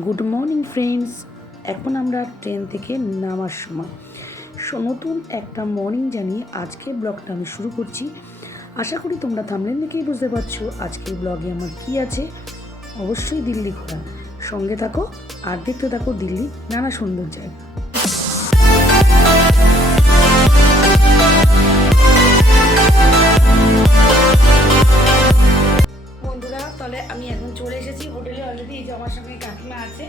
Good morning friends এখন আমরা train থেকে নামার সময়। নতুন একটা মর্নিং জানিয়ে আজকে ব্লগটা আমি শুরু করছি। আশা করি তোমরা থামলেন দেখেই বুঝতে পারছ আজকের ব্লগে আমার কি আছে। অবশ্যই দিল্লি ঘোরা। সঙ্গে থাকো আর দেখতে থাকো দিল্লি নানা সুন্দর জায়গা তাহলে আমি এখন চলে এসেছি হোটেলে অলরেডি এই যে আমার সঙ্গে কাকিমা আছে।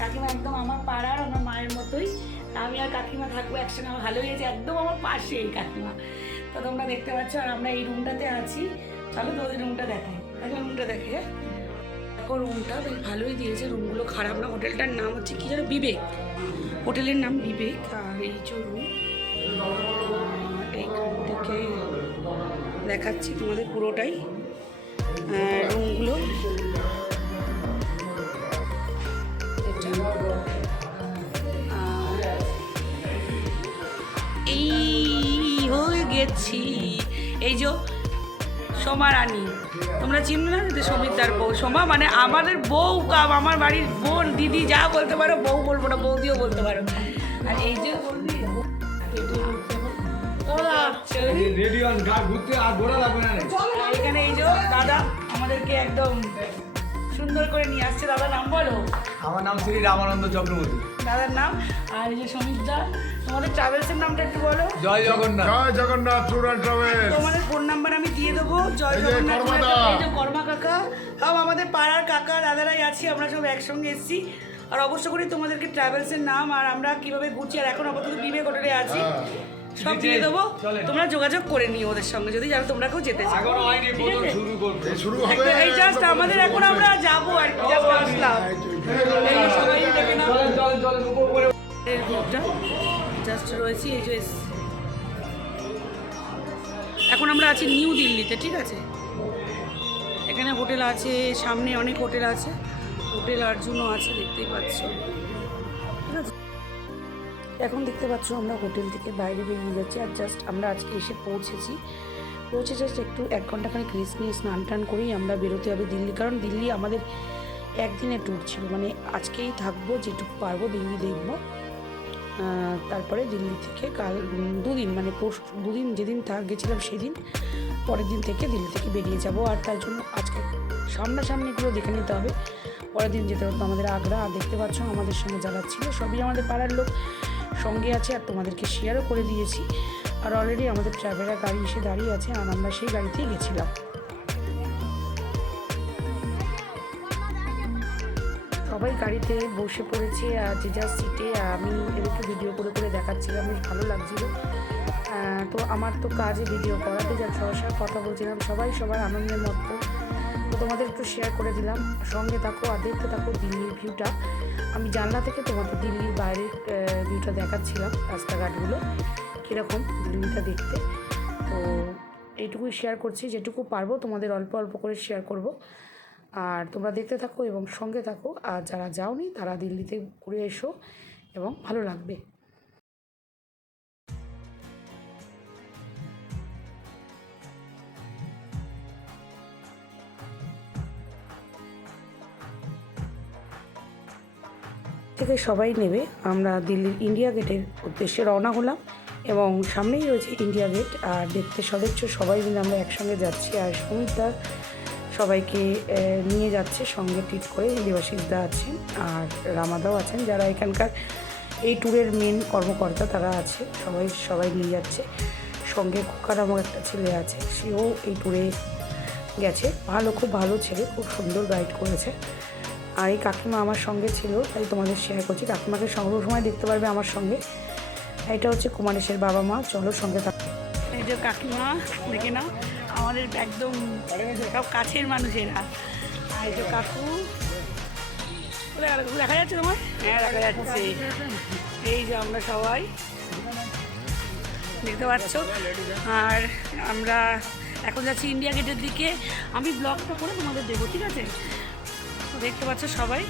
কাকিমা একদম আমার পাড়ার, আমার মায়ের মতোই। আমি আর কাকিমা থাকব একসঙ্গে, আমার ভালো হয়েছে। একদম আমার পাশে এই কাকিমা। তো তোমরা দেখতে পাচ্ছ, আর আমরা এই রুমটাতে আছি। চলো তোদের রুমটা দেখাই। আগে রুমটা দেখে? দেখো রুমটা বেশ ভালোই দিয়েছে। রুমগুলো খারাপ না। হোটেলটার নাম হচ্ছে কি যেন বিবেক। হোটেলের নাম বিবেক, আর এই যে রুম এইখান থেকে দেখাচ্ছি তোমাদের পুরোটাই। রুমগুলো। এই হয়ে গেছি। এই যে সোমা রানী তোমরা চিনো না যে সমিতার বউ? সোমা মানে আমাদের বউ কাম আমার বাড়ির বোন দিদি যা বলতে পারো বউ বলব না বৌদিও বলতে পারো। আর এই যে রেডি অন গা ঘুরতে আর ঘোরা লাগবে না এখানে এই যে দাদা আমাদেরকে একদম সুন্দর করে নিয়ে আসছে। দাদা নাম বলো। আমার নাম শ্রী রামানন্দ চক্রবর্তী। দাদার নাম। আর এই যে সমীরদা তোমাদের ট্রাভেলসের নামটা একটু বলো। Joy Jagannath. Joy Jagannath tour and travel তোমাদের ফোন নাম্বার আমি দিয়ে দেবো। জয় জগন্নাথ এই যে কর্মা কাকা সব আমাদের পাড়ার কাকা দাদারাই আছি আমরা সব একসঙ্গে এসেছি। আর অবশ্য করে তোমাদেরকে ট্রাভেলসের নাম আর আমরা কীভাবে ঘুরছি আর এখন আপাতত বিবেক হোটেলে আছি। সব দিয়ে দেবো। তোমরা যোগাযোগ করে নিও ওদের সঙ্গে যদি যারা তোমরা কেউ যেতে চাও? শুরু করব। এই হবে। এই জাস্ট আমাদের এখন আমরা যাব আর কি জাস্ট আসলাম। জাস্ট রয়েছি এই যে এখন আমরা আছি নিউ দিল্লিতে ঠিক আছে? এখানে হোটেল আছে সামনে অনেক হোটেল আছে। হোটেল অর্জুনও আছে দেখতেই পাচ্ছ। এখন দেখতে পাচ্ছ আমরা হোটেল থেকে বাইরে বেরিয়ে যাচ্ছি আর জাস্ট আমরা আজকে এসে পৌঁছেছি। পৌঁছে জাস্ট একটু এক ঘন্টাখানি রেস্ট নিয়ে স্নান টান করেই আমরা বেরোতে হবে দিল্লি। কারণ দিল্লি আমাদের একদিনের ট্যুর ছিল। মানে আজকেই থাকব, যেটুকু পারব দিল্লি দেখব। তারপরে দিল্লি থেকে কাল দুদিন মানে পরশু দুদিন যেদিন থাক গেছিলাম সেদিন, পরের দিন থেকে দিল্লি থেকে বেরিয়ে যাব। আর তার জন্য আজকে সামনাসামনিগুলো দেখে নিতে হবে। পরের দিন যেতে হতো আমাদের আগ্রা। দেখতে পাচ্ছ আমাদের সঙ্গে যারা ছিল, সবই আমাদের পাড়ার লোক। সঙ্গে আছে আর তোমাদেরকে শেয়ারও করে দিয়েছি। আর অলরেডি আমাদের ট্রাভেলার গাড়ি এসে দাঁড়িয়ে আছে আর আমরা সেই গাড়িতেই গেছিলাম। সবাই গাড়িতে বসে পড়েছে, আর যে যার সিটে আমি এদেরকে ভিডিও করে করে দেখাচ্ছিলাম, বেশ ভালো লাগছিল। তো আমার তো কাজে ভিডিও করাতে যা সবার সাথে কথা বলছিলাম, সবাই সবার আনন্দের মতো। তো তোমাদের একটু শেয়ার করে দিলাম। সঙ্গে থাকো, আর দেখতে থাকো দিল্লির ভিউটা আমি জানলা থেকে তোমাদের দিল্লির বাইরের ভিউটা দেখাচ্ছিলাম রাস্তাঘাটগুলো, কীরকম দিল্লিটা দেখতে। তো এইটুকুই শেয়ার করছি, যেটুকু পারব তোমাদের অল্প অল্প করে শেয়ার করব। আর তোমরা দেখতে থাকো এবং সঙ্গে থাকো। আর যারা যাওনি, তারা দিল্লিতে ঘুরে এসো এবং ভালো লাগবে। থেকে সবাই নেবে। আমরা দিল্লির ইন্ডিয়া গেটের উদ্দেশ্যে রওনা হলাম এবং সামনেই রয়েছে ইন্ডিয়া গেট। আর দেখতে সদস্য সবাই মিলে আমরা একসঙ্গে যাচ্ছি আর সুমিতার সবাইকে নিয়ে যাচ্ছে, সঙ্গে টিট করে দেবাশিসদা আছেন আর রামাদাও আছেন যারা এখানকার এই ট্যুরের মেন কর্মকর্তা তারা আছে, সবাই সবাই নিয়ে যাচ্ছে। সঙ্গে খোকা নামক একটা ছেলে আছে, সেও এই ট্যুরে গেছে। ভালো, খুব ভালো ছেলে, খুব সুন্দর গাইড করেছে। আর এই কাকিমা আমার সঙ্গে ছিল, তাই তোমাদের শেয়ার করছি। কাকিমাকে সময় দেখতে পারবে আমার সঙ্গে। এটা হচ্ছে কুমারেশের বাবা মা, চলো সঙ্গে থাক। এই যে কাকিমা, দেখে না আমাদের একদম সব কাছের মানুষেরা। আর এই যে কাকু দেখা যাচ্ছে তোমার? হ্যাঁ দেখা যাচ্ছে। এই যে আমরা সবাই। দেখতে পাচ্ছ? আর আমরা এখন যাচ্ছি ইন্ডিয়া গেটের দিকে। আমি ব্লগটা করে তোমাদের দেবো, ঠিক আছে? দেখতে পাচ্ছ সবাই।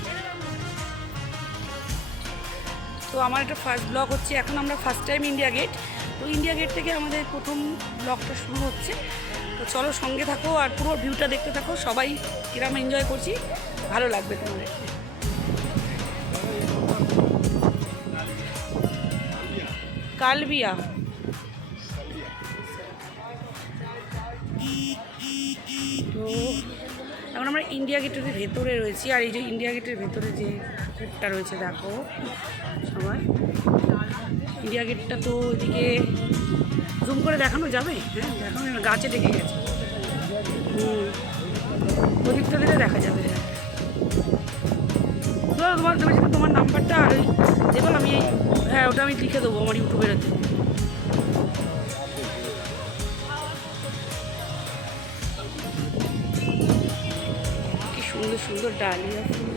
তো আমার একটা ফার্স্ট ব্লগ হচ্ছে। এখন আমরা ফার্স্ট টাইম ইন্ডিয়া গেট তো ইন্ডিয়া গেট থেকে আমাদের প্রথম ব্লগটা শুরু হচ্ছে। তো চলো সঙ্গে থাকো আর পুরো ভিউটা দেখতে থাকো। সবাই কিরাম এনজয় করছি। ভালো লাগবে তোমাদের। কালবিয়া। আমরা ইন্ডিয়া গেটের ভেতরে রয়েছি, আর এই যে ইন্ডিয়া গেটের ভেতরে যে গেটটা রয়েছে, দেখো সবাই ইন্ডিয়া গেটটা তো ওইদিকে জুম করে দেখানো যাবে? হ্যাঁ দেখানো গাছে ডেকে গেছে। হুম। ওদিক তলিতে দেখা যাবে। হ্যাঁ তোমার তোমার নাম্বারটা আর ওই দেখো আমি হ্যাঁ ওটা আমি লিখে দেবো আমার ইউটিউবের সুন্দর ডালিয়া ফুল।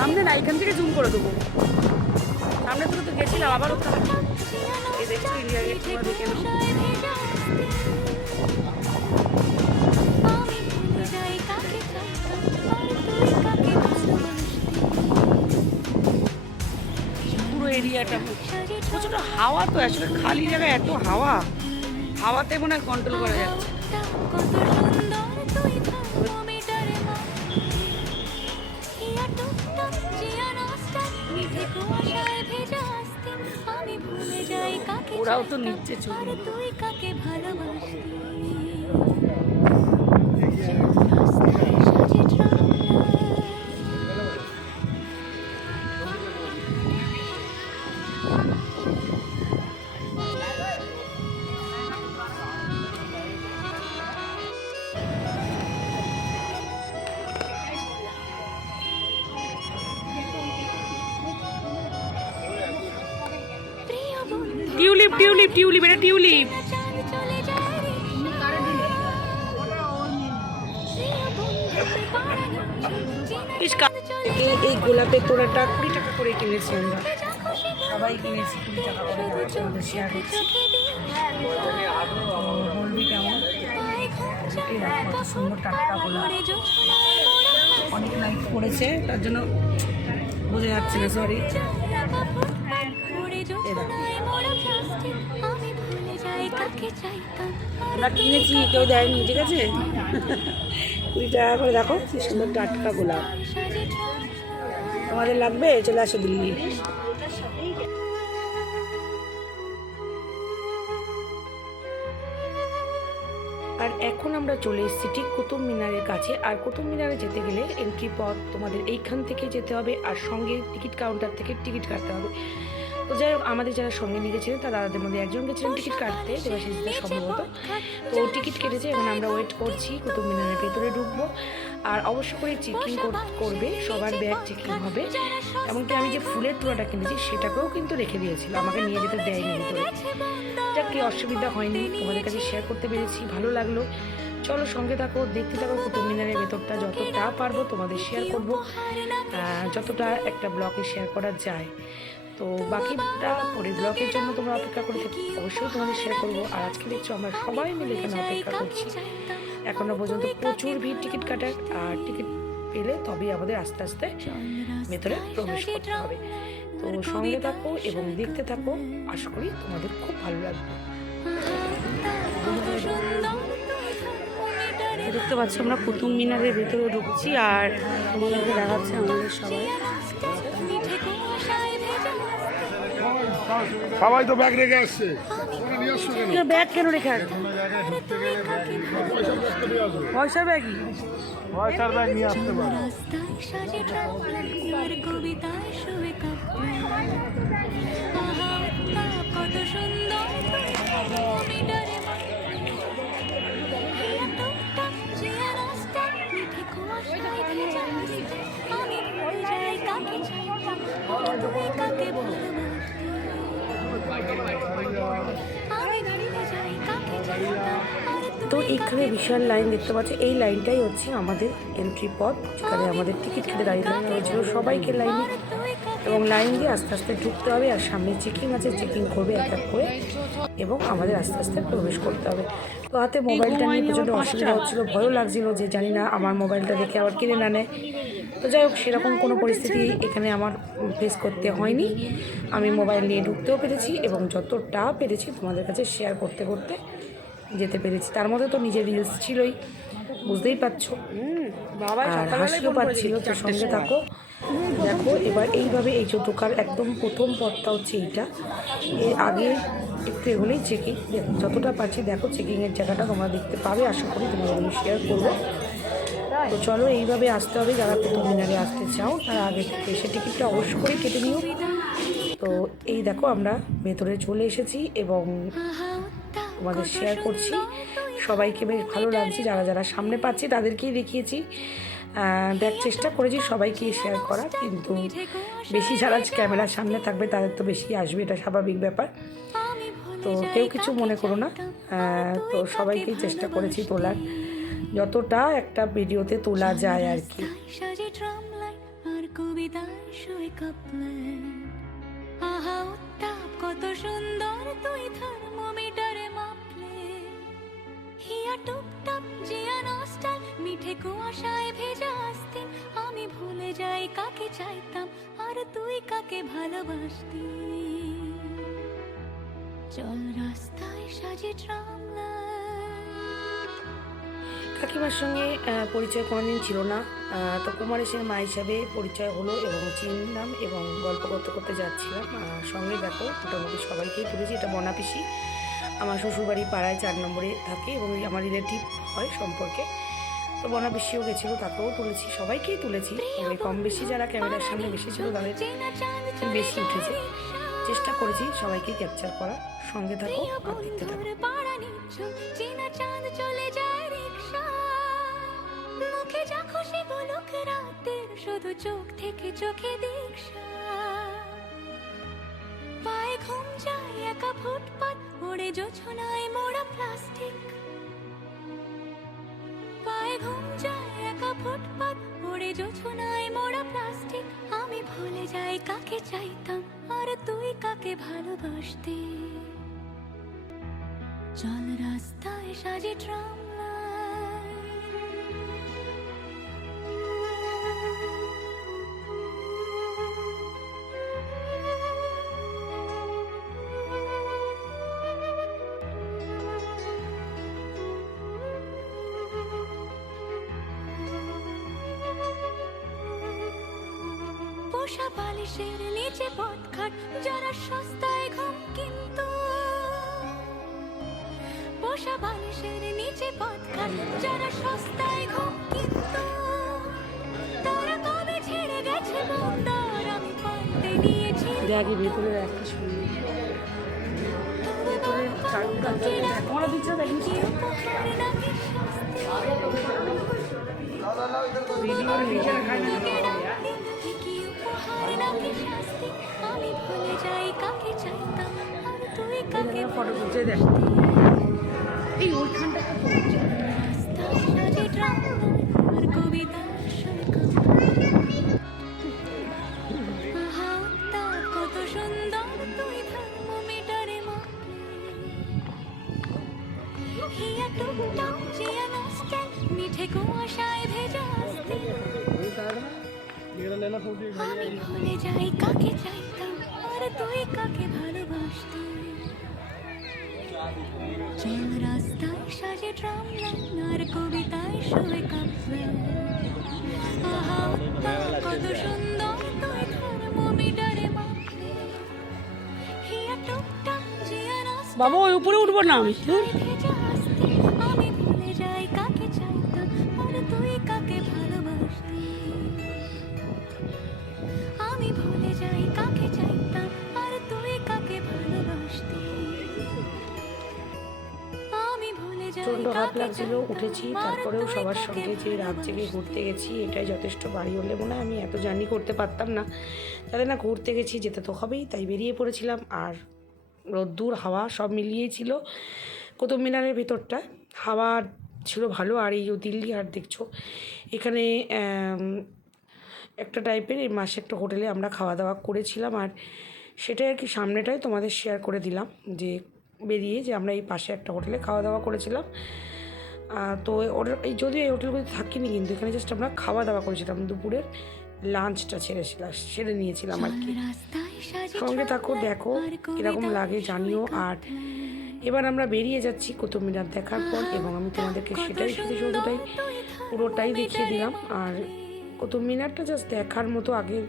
সামনে না, এখান থেকে জুম করে দেবো। সামনে তো গেছিলাম, আবার ওখানে। দেখছ ইন্ডিয়া গেট দেখে এরিয়াটা প্রচুর হাওয়া তো আসলে খালি জায়গায় এত হাওয়া। হাওয়াতে মনে হয় কন্ট্রোল করা যাচ্ছে। ওরাও তো নিচ্ছে চলে কা- এই এই গোলাপের তোড়াটা কুড়ি টাকা করে কিনেছি আমরা। সবাই কিনেছি কুড়ি টাকা করে আমাদের শেয়ার করছি। বলবি কেমন? সুন্দর টাটকা গোলাপ। অনেক লাইট পড়েছে তার জন্য বোঝা যাচ্ছে না সরি আমরা কিনেছি কেউ দেয়নি ঠিক আছে? কুড়ি টাকা করে দেখো কি সুন্দর টাটকা গোলাপ। তোমাদের লাগবে? চলে আসো দিল্লি। আর এখন আমরা চলে এসেছি ঠিক কুতুব মিনারের কাছে। আর কুতুব মিনারে যেতে গেলে এন্ট্রি পথ তোমাদের এইখান থেকে যেতে হবে আর সঙ্গে টিকিট কাউন্টার থেকে টিকিট কাটতে হবে। তো যাই হোক, আমাদের যারা সঙ্গে নিয়ে গেছিলেন, তারা তাদের মধ্যে একজন গেছিলেন টিকিট কাটতে দেবাশিসদের সম্ভবত। তো টিকিট কেটেছে, এখন আমরা ওয়েট করছি, কুতুব মিনারের ভেতরে ঢুকবো। আর অবশ্য করে চেকিং করবে, সবার ব্যাগ চেকিং হবে। এমনকি আমি যে ফুলের তোড়াটা কিনেছি, সেটাকেও কিন্তু রেখে দিয়েছিল, আমাকে নিয়ে যেতে দেয়নি ভিতরে। এটা কি অসুবিধা হয়নি, তোমাদের কাছে শেয়ার করতে পেরেছি, ভালো লাগল। চলো সঙ্গে থাকো, দেখতে থাকো, কুতুব মিনারের ভেতরটা যতটা পারব তোমাদের শেয়ার করব। যতটা একটা ব্লগে শেয়ার করা যায়। তো বাকিটা পরের ব্লগের জন্য তোমরা অপেক্ষা করে থেকো। অবশ্যই তোমাদের শেয়ার করব। আর আজকে দেখছ আমরা সবাই মিলে এখানে অপেক্ষা করছি। এখনও পর্যন্ত প্রচুর ভিড় টিকিট কাটার। আর টিকিট পেলে তবেই আমাদের আস্তে আস্তে ভেতরে প্রবেশ করতে হবে। তো সঙ্গে থাকো এবং দেখতে থাকো। আশা করি তোমাদের খুব ভালো লাগবে। দেখতে পাচ্ছ আমরা কুতুব মিনারের ভেতরে ঢুকছি আর তোমাদেরকে দেখাচ্ছে আমাদের সবাই। সবাই তো ব্যাগ রেখে আসছে। ব্যাগ কেন রেখে আসছে? পয়সার ব্যাগই পয়সার ব্যাগ? নিয়ে আসতে পারো। এখানে বিশাল লাইন দেখতে পাচ্ছি। এই লাইনটাই হচ্ছে আমাদের এন্ট্রি পথ, যেখানে আমাদের টিকিট কেটে দাঁড়িয়ে থাকতে হয়েছিল সবাইকে লাইনে এবং লাইন দিয়ে আস্তে আস্তে ঢুকতে হবে আর সামনে চেকিং আছে চেকিং করবে এক এক করে এবং আমাদের আস্তে আস্তে প্রবেশ করতে হবে। তো হাতে মোবাইলটা নিয়ে প্রচণ্ড অসুবিধা হচ্ছিল, ভয়ও লাগছিল যে জানি না আমার মোবাইলটা দেখে আবার কিনে না নেয় তো যাই হোক, সেরকম কোনো পরিস্থিতি এখানে আমার ফেস করতে হয়নি। আমি মোবাইল নিয়ে ঢুকতেও পেরেছি এবং যতটা পেরেছি তোমাদের কাছে শেয়ার করতে করতে যেতে পেরেছি। তার মধ্যে তো নিজের রিলস ছিলই বুঝতেই পারছ? আর হাসিও পাচ্ছিল তো সঙ্গে থাকো। দেখো এবার এইভাবে এই যে একদম প্রথম পথটা হচ্ছে এইটা। এর আগে একটু এগোলেই চেকিং যতটা পারছি দেখো চেকিংয়ের জায়গাটা তোমরা দেখতে পাবে আশা করি তোমাদের আমি শেয়ার করব। তো চলো এইভাবে আসতে হবে যারা প্রথম মিনারে আসতে চাও তারা আগে থেকে এসে টিকিটটা অবশ্য করে কেটে নিও। তো এই দেখো আমরা ভেতরে চলে এসেছি এবং তোমাদের শেয়ার করছি। সবাইকে বেশ ভালো লাগছে যারা যারা সামনে পাচ্ছি তাদেরকেই দেখিয়েছি। দেখ চেষ্টা করেছি সবাইকে শেয়ার করা কিন্তু বেশি যারা ক্যামেরার সামনে থাকবে তাদের তো বেশি আসবে এটা স্বাভাবিক ব্যাপার। তো কেউ কিছু মনে করো না। তো সবাইকেই চেষ্টা করেছি তোলার। যতটা একটা ভিডিওতে তোলা যায় আর কি। কত সুন্দর তুই হিয়া টুপটাপ জিয়া নস্টাল মিঠে কুয়াশায় ভেজা আসতিন। আমি ভুলে যাই কাকে চাইতাম, আর তুই কাকে ভালোবাসতি? চল রাস্তায় সাজে লাইট কাকিমার সঙ্গে পরিচয় কোনোদিন ছিল না। তো কুমারেশের মা হিসাবে পরিচয় হলো এবং চিনলাম এবং গল্প করতে করতে যাচ্ছিলাম। সঙ্গে দেখো, মোটামুটি সবাইকেই তুলেছি, এটা বনাপিসি। আমার শ্বশুরবাড়ি পাড়ায় চার নম্বরে থাকে এবং আমার রিলেটিভ হয় সম্পর্কে। তো বনাপিসিও গেছিল, তাকেও তুলেছি, সবাইকেই তুলেছি। তবে কম বেশি যারা ক্যামেরার সামনে বেশি ছিল তাদের বেশি উঠেছে। চেষ্টা করেছি সবাইকে ক্যাপচার করার। সঙ্গে থাকো শুধু চোখ থেকে। চোখে দীক্ষা পায়ে ঘুম জোছনায় মোড়া প্লাস্টিক পায়ে ঘুম যায় একা ফুটপাত ওড়ে জোছনায় মোড়া প্লাস্টিক আমি ভুলে যাই কাকে চাইতাম, আর তুই কাকে ভালোবাসতি? চল রাস্তায় সাজে ট্রাম পোষা বালিশের নিচে পথঘাট যারা সস্তায় ঘুম কিন্তু। পোষা বালিশের নিচে পথঘাট যারা সস্তায় ঘুম কিন্তু। তারা কবে ছেড়ে গেছে বন্দর? আমি পাল্টে নিয়েছি। আগে ভেতরে একটা শুনি দিচ্ছে ভিডিওর না। ফটো তুলছে দেখ। এই ওইখানটা আমি ভুলে যাই কাকে চাইতাম আর তুই কাকে ভালোবাসতি চল রাস্তায় সাজে ট্রাম লাইন আর কবিতায় শুয়ে কাঁপবে আহা কত সুন্দর তুই থার্মোমিটারে মাপলে হিয়া টুকটাক জিয়া নস্টাল বাবা ওই উপরে উঠবো না আমি কাকে লাগছিল, উঠেছি, তারপরেও সবার সঙ্গে যে রাত জেগে ঘুরতে গেছি, এটাই যথেষ্ট বাড়ি হলে মনে হয় আমি এত জার্নি করতে পারতাম না। তাদের না, ঘুরতে গেছি, যেতে তো হবেই, তাই বেরিয়ে পড়েছিলাম। আর রোদ্দুর, হাওয়া সব মিলিয়েই ছিল কুতুব মিনারের ভেতরটা। হাওয়া ছিল ভালো, আর এই দিল্লি হাট দেখছ, এখানে একটা টাইপের এই মাসে একটা হোটেলে আমরা খাওয়া দাওয়া করেছিলাম। আর সেটাই আর কি, সামনেটাই তোমাদের শেয়ার করে দিলাম যে, বেরিয়ে যে আমরা এই পাশে একটা হোটেলে খাওয়া দাওয়া করেছিলাম। তো ওটা এই যদিও এই হোটেলগুলোতে থাকিনি কিন্তু, এখানে জাস্ট আমরা খাওয়া দাওয়া করেছিলাম। দুপুরের লাঞ্চটা ছেড়েছিলাম সেরে নিয়েছিলাম আর কি। সঙ্গে থাকো, দেখো, কীরকম লাগে, জানিও। আর এবার আমরা বেরিয়ে যাচ্ছি কুতুব মিনার দেখার পর, এবং আমি তোমাদেরকে সেটাই শুধু শুধুটাই পুরোটাই দেখিয়ে দিলাম। আর কুতুব মিনারটা জাস্ট দেখার মতো আগের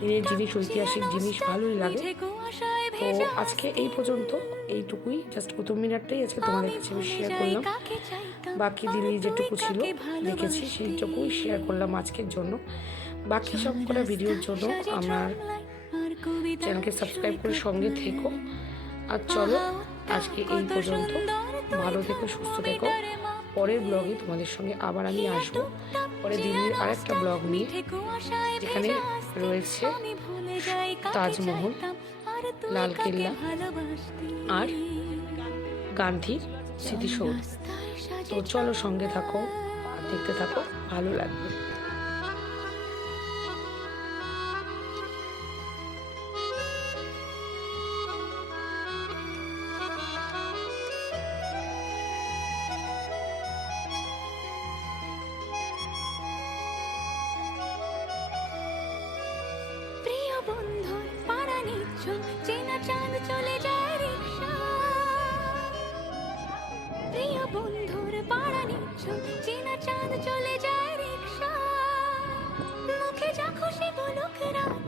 দিনের জিনিস, ঐতিহাসিক জিনিস ভালোই লাগে। তো আজকে এই পর্যন্ত এইটুকুই জাস্ট কুতুব মিনারটাই আজকে তোমাদের কাছে আমি শেয়ার করলাম। বাকি দিল্লি যেটুকু ছিল দেখেছি, সেইটুকুই শেয়ার করলাম আজকের জন্য। বাকি সব কটা ভিডিওর জন্য আমার চ্যানেলকে সাবস্ক্রাইব করে সঙ্গে থেকো। আর চলো আজকে এই পর্যন্ত। ভালো থেকো, সুস্থ থেকো। পরের ব্লগে তোমাদের সঙ্গে আবার আমি আসব। পরে দিল্লির আরেকটা ব্লগ নিয়ে যেখানে রয়েছে তাজমহল লালকেল্লা আর গান্ধীর স্মৃতিসৌধ। তো চলো সঙ্গে থাকো দেখতে থাকো ভালো লাগবে।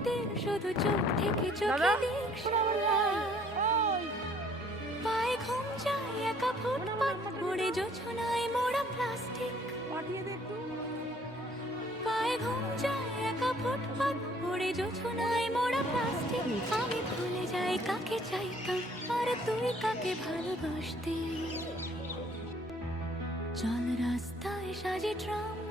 রাতের শুধু চোখ থেকে চোখে দীক্ষা পায়ে ঘুম যায় একা ফুটপাত পড়ে জোছনায় মোড়া প্লাস্টিক পায়ে ঘুম যায় একা ফুটপাত পড়ে জোছনায় মোড়া প্লাস্টিক আমি ভুলে যাই কাকে চাইতাম আর তুই কাকে ভালোবাসতি? চল রাস্তায় সাজে ট্রাম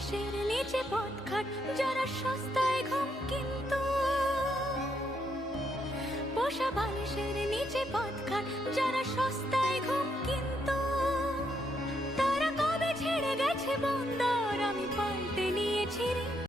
বালিশের নিচে পথঘাট, যারা সস্তায় ঘুম কিন্তু। পোষা বালিশের নিচে পথঘাট, যারা সস্তায় ঘুম কিন্তু। তারা কবে ছেড়ে গেছে বন্দর